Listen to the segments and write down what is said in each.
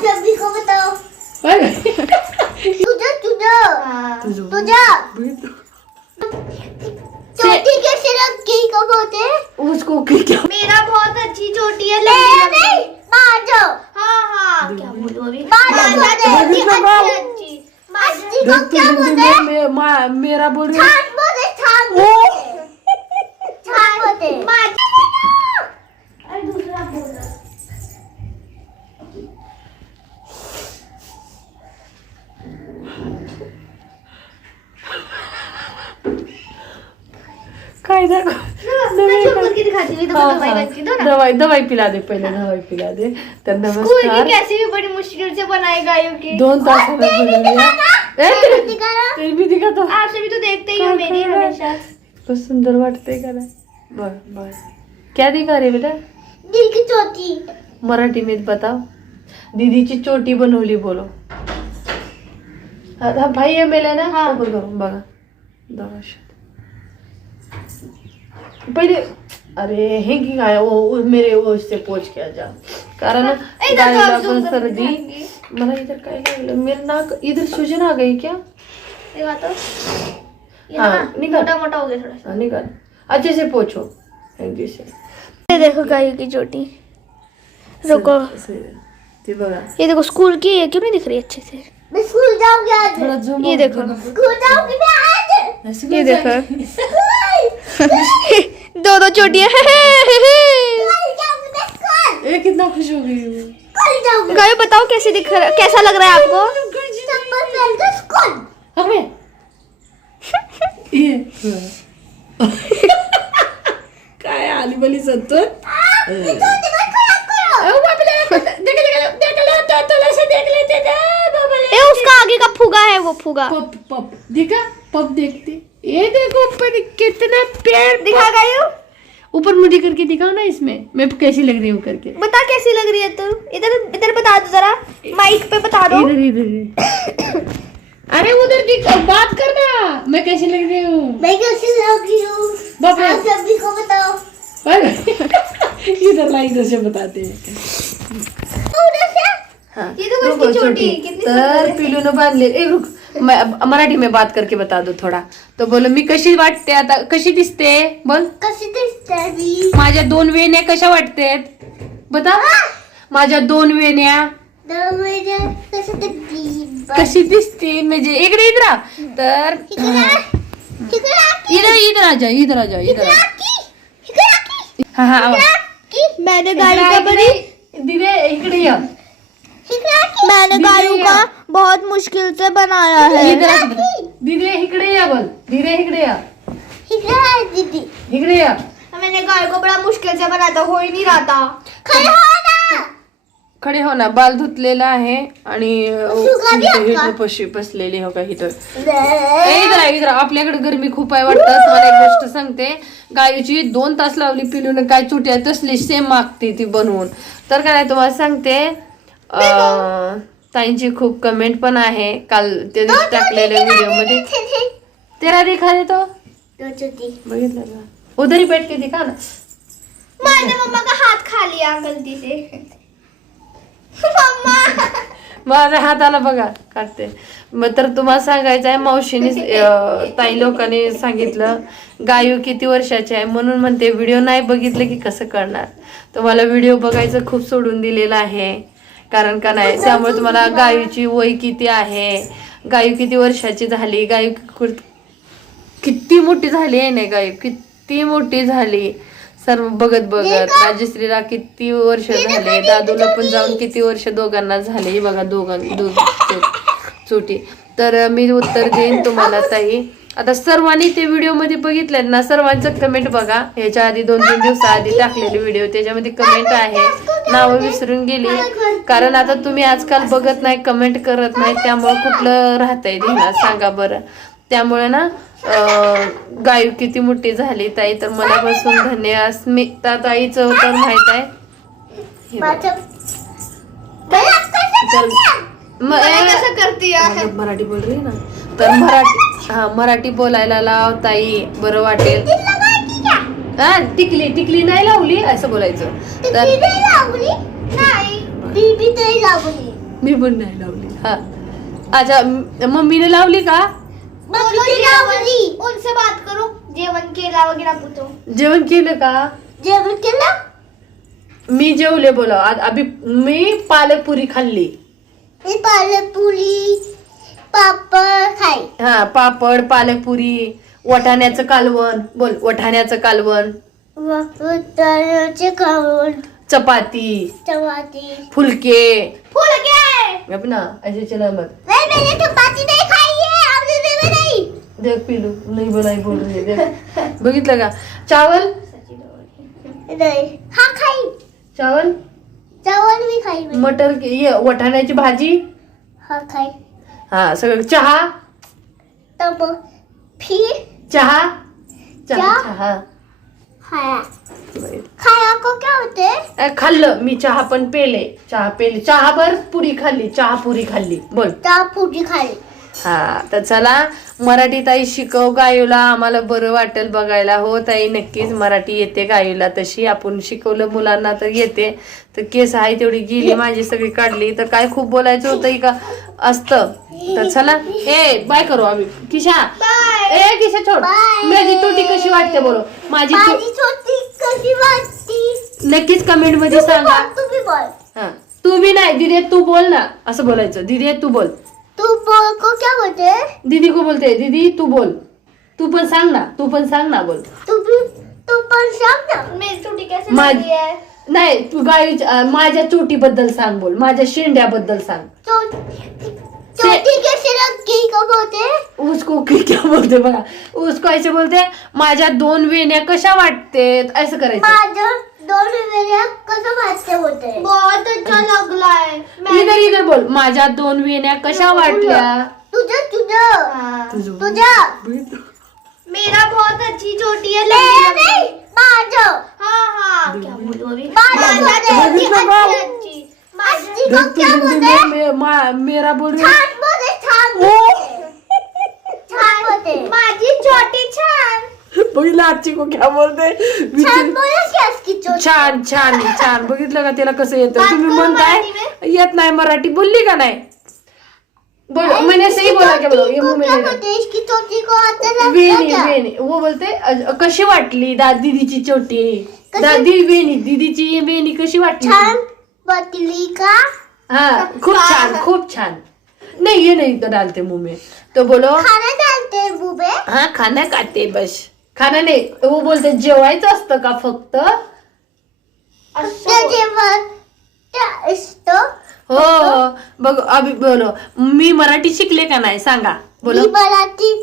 सभी को बताओ तुझा को बोलते उसको क्या मेरा बहुत अच्छी चोटी है। नहीं हाँ हाँ क्या बोलूँ अभी अच्छी अच्छी को क्या बोलते मेरा बोल काय हूँ हाँ, दवाई हाँ. बच्ची दो ना दवाई पिला दे पहिले दवाई पिला दे. तर नमस्कार. कैसे भी बड़ी मुश्किल से बनाए गायों की. दोन तास तेरी दिखाना. तेरी भी दिखा तो आपसे भी तो देखते ही हो मेरी हमेशा. खूप सुंदर वाटते का ना बर बर. क्या दिखा रे बेटा? दिल की चोटी. मराठी में बताओ. दीदीची चोटी बनवली बोलो. हा हा, भाई आहे मेले ना? हा. करून बघा शोध. पहिले अरे हे की काय ओ ओ, मेरे वो से पोच क्या जा। कारण इधर गायला पण सर्दी। मला इधर काय लागलं मेरे नाक इधर सूजन आ गई क्या? दिखा तो ये हाँ, निकल। मोटा मोटा हो गया थोड़ा हा, अच्छे से पोछो। थँक्यू से ये देखो गाय की चोटी। रुको। ये देखो स्कूल की है क्यों नहीं दिख रही अच्छे से? ये देखो ये देखो? दो दो चोटियां ए कितना खुश हो गई हूँ कल जाऊंगी गायों बताओ कैसे दिख रहा कैसा लग रहा है आपको हमें ये काय आली बली संतोष है वो पप पप देखा पप देखते। ये देखो ऊपर कितना पेड़ दिखा गायों ऊपर मुझे करके दिखाओ ना इसमें। मैं कैसी लग रही हूँ करके। बता कैसी लग रही है तू? इधर इधर बता दो जरा। माइक पे बता दो। इधर इधर अरे उधर की बात करना। मैं कैसी लग रही हूँ? मैं कैसे लग रही हूँ? बाप आप सभी को बताओ। इधर ला इधर से बताते हैं। उधर से हाँ, ये तो उसकी चोटी, छोटी. कितनी तर पिलून बांधले ए रुक। मराठी में बात करके बता दो थोडा। तो बोल मी कशी वाटते आता? कशी दिसते? बोल। कशी दिसते मी? माझ्या दोन वेण्या कशा वाटतेत? बता. माझ्या दोन वेण्या. कशी दिसते? म्हणजे इकडे इधर आ. तर इधर इधर आ जा इधर आ जा इधर आ. हा हा आवा. मैंने गायों का. बड़ी दिदे इकडे ये. मैंने गायों का बहुत मुश्किल से बनाया है। दिदे इकडे या बोल दिदे इकडे या। दीदी. इकडे या। मैंने गायों को बड़ा मुश्किल से बनाया था हो ही नहीं रहा था. खड़े हो ना. खडे हो ना बाल धुतलेला आहे आणि पशी बसलेली हो का ए, इधर इधर. आपल्याकडे गरमी खूप आहे वाटतं तुम्हाला एक गोष्ट सांगते. गायीची दोन तास लावली पिलून काय चुट्या तसली सेम मागते ती बनवून. तर काय तुम्हाला सांगते ताईंची खूप कमेंट पण आहे. काल त्या दिवशी टाकलेल्या व्हिडिओमध्ये. तेरा दिखा रे तो. बघितलं का? उधर बैठ के दिखा ना. मैंने मम्मा का हाथ खा लिया गलती से मम्मा माझ्या हाताला बघा काढते. मग तर तुम्हाला सांगायचं आहे मावशीने ताई लोकांनी सांगितलं गायू किती वर्षाची आहे म्हणून म्हणते व्हिडिओ नाही बघितलं की कसं करणार? तुम्हाला व्हिडिओ बघायचं खूप सोडून दिलेलं आहे. कारण का नाही? त्यामुळे तुम्हाला गायूची वय किती आहे? गायू किती वर्षाची झाली? गायू किती मोठी झाली आहे ना गायू? किती मोठी झाली? सर्व बघत बघत. राजश्रीला किती वर्ष झाले? दादूला पण जाऊन किती वर्ष दोघांना झाले? बघा दोघां दोघ चोटी. तर मी उत्तर देईन तुम्हाला ताई. आता सर्वांनी ते व्हिडिओमध्ये बघितलेत ना सर्वांचं कमेंट बघा. ह्याच्या आधी दोन तीन दिवसाआधी टाकलेले व्हिडिओ त्याच्यामध्ये कमेंट आहे. नावं विसरून गेली. कारण आता तुम्ही आजकाल बघत नाही कमेंट करत नाही त्यामुळे कुठलं राहतंय ध्यानात सांगा बरं. त्यामुळे ना गायू किती मोठी झाली ताई तर मनापासून धन्यवाद स्मिता ताईचं तर माहीत आहे. मराठी बोल रही ना तर मराठी हा मराठी बोलायला लाव ताई बरं वाटेल. हा टिकली टिकली नाही लावली असं बोलायचं. ती तर मी पण नाही लावली. हा. अच्छा मम्मीने लावली का? उनसे बात करो जेवण केला वगैरे जेवण केलं का? जेवण केलं? मी जेवले बोला अभि मी पालकपुरी खाल्ली. मी पालकपुरी पापड खाई. हा पापड पालकपुरी वटाण्याचं कालवण. बोल वटाण्याचं कालवण. वाटाण्याचे खाऊन चपाती. चपाती. फुलके. फुल घे गप ना असे चला मत नहीं मैंने चपाती नहीं खाई है आपने देवे नहीं. देख पिलू नाही बोलाई बोल रही है, देख. बघितलं का? चावल? नहीं. हाँ खाई. चावल? चावल भी खाई. मटर के- ये वटाण्याची भाजी? हाँ खाई. हा सगळं चहा? तब चहा? चहा? चहा? चहा. खाया. खाया को क्या होते? अ, खाल्लं. मी चहा पण पेले. चहा पेले. चहा बर पुरी खाल्ली. चहा पुरी खाल्ली. बोल. त्या पूरी खाई हा तर चला. मराठी ताई शिकव गायूला. आम्हाला बरं वाटेल बघायला. हो ताई नक्कीच मराठी येते गायूला. तशी आपण शिकवलं मुलांना तर येते. तर केस आहे तेवढी गेली. माझी सगळी काढली. तर काय खूप बोलायचं होतं का? असतं. तर चला ए बाय करू आम्ही. किशा बाय ए किशा छोड. माझी तुटी कशी वाटते बोलो? माझी तु- माझी छोटी कशी वाटती? नक्कीच कमेंटमध्ये तू सांगा. बोल तू भी बोल. हा. तू बी नाही दिदी तू बोल ना. असं बोलायचं. दिदी तू बोल. तू बोल को क्या बोलते? दीदी को बोलते. दीदी तू बोल. तू पण सांग ना. तू पण सांग ना बोल. तू भी तू पण सांग ना. मेरी छोटी कैसे माझ- लगी है नाही तू गाई माझ्या चोटीबद्दल सांग बोल माझ्या शेंड्याबद्दल सांग. छोटी छोटी कैसे लगी को बोलते? है उसको की क्या बोलते बघा. उसको ऐसे बोलते माझ्या दोन वेण्या कशा वाटते असं करायचं. माझं दोन वेळा कसं वाटते होते बहुत अच्छा लगला है इधर इधर बोल. माझ्या दोन वेण्या कशा वाटल्या? तुझं तुझं. तुझं. तुझं. मेरा बहुत अच्छी छोटी है। नहीं माझं. देख क्या तुझी बोलते मे- मे- मा- मेरा बोल रही है. छान बोलते छान बोलते छान माझी छोटी छान। बघितलं को क्या बोलते छान बोला छान छान छान। बघितलं का तिला कसं येतं? तुम्ही म्हणताय येत नाही मराठी. बोलली का नाही? बोल मैंने सही बोला क्या बोलो ये वेणी वेणी. वो बोलते कशी वाटली दा दीदीची चोटी? दादी वेणी. दीदीची वेणी कशी वाटली? छान बतली का? हाँ खूप छान खूप छान. नहीं ये नहीं तो डालते मुंह में तो बोलो खाना डालते हैं मुंह में हा खाना खाते बस. खाना नाही वो बोलते जेवायचं असतं का फक्त? त्या जेवण त्या असतं. हो बघ अभि बोलो मी मराठी शिकले का नाही? सांगा. बोलो. मी मराठी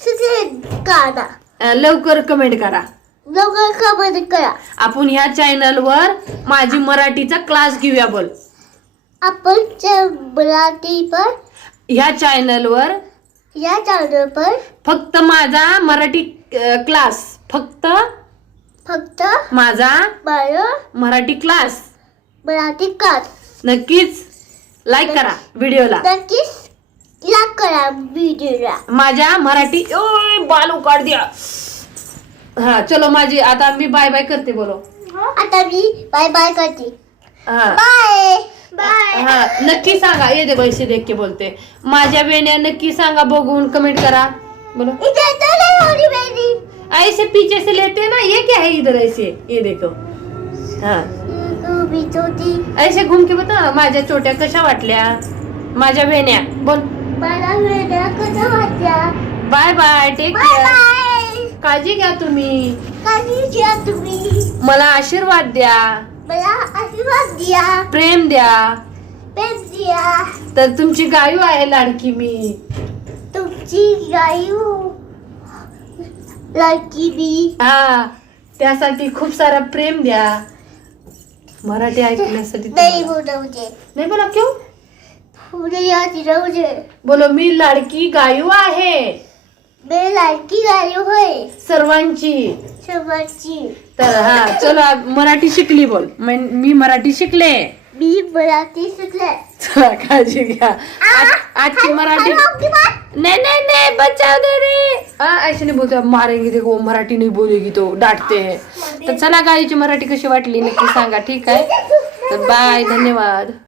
शिकले गाणं अ, लवकर कमेंट करा. लवकर खबर करा. आपण ह्या चॅनल वर माझी मराठीचा क्लास घेऊया बोल. आपण मराठी पर ह्या चॅनल वर या चॅनल पर फक्त माझा मराठी क्लास फक्त फक्त माझा माझं मराठी क्लास मराठी क्लास नक्कीच लाईक करा व्हिडिओला नक्कीच लाईक करा व्हिडिओला माझ्या मराठी ओय, बाल उकाड द्या. हा चलो माझी आता मी बाय बाय करते बोलो. आता मी बाय बाय करते. हा. बाय हा नक्की सांगा. ये दे पैसे देख के बोलते. माझ्या वेण्या नक्की सांगा बघून कमेंट करा. बोलो. नाही ऐसे पीछे से लेते हैं ना ये क्या है इधर ऐसे ये देखो. हाँ. ऐसे घूम के बता माझ्या चोट्या कशा वाटल्या? माझ्या वेण्या. बोल. Bye bye take bye care bye काळजी घ्या तुम्ही. काळजी घ्या तुम्ही. मला आशीर्वाद द्या. मला आशीर्वाद द्या. प्रेम द्या. तर तुमची गायू आहे लाडकी मी. तुमची गायू. लडकी बी हा त्यासाठी खूप सारा प्रेम द्या. मराठी ऐकण्यासाठी नाही तुम्हाला- बोलू दे नाही बोला क्यों? बोलो मी लाडकी गायू आहे. मी लाडकी गायू होय. सर्वांची. सर्वांची. तर हा चलो मराठी शिकली बोल. मैं- मी मराठी शिकले. मी मराठी शिकले. चला काळजी घ्या. आज- आजची मराठी नहीं नहीं नहीं बचाओ दे रे हाँ, ऐसे नहीं बोलते मारेंगे देखो वो मराठी नहीं बोलेगी तो डांटते हैं. तर चला गाईची मराठी कशी वाटली नक्की सांगा ठीक आहे. तर बाय धन्यवाद.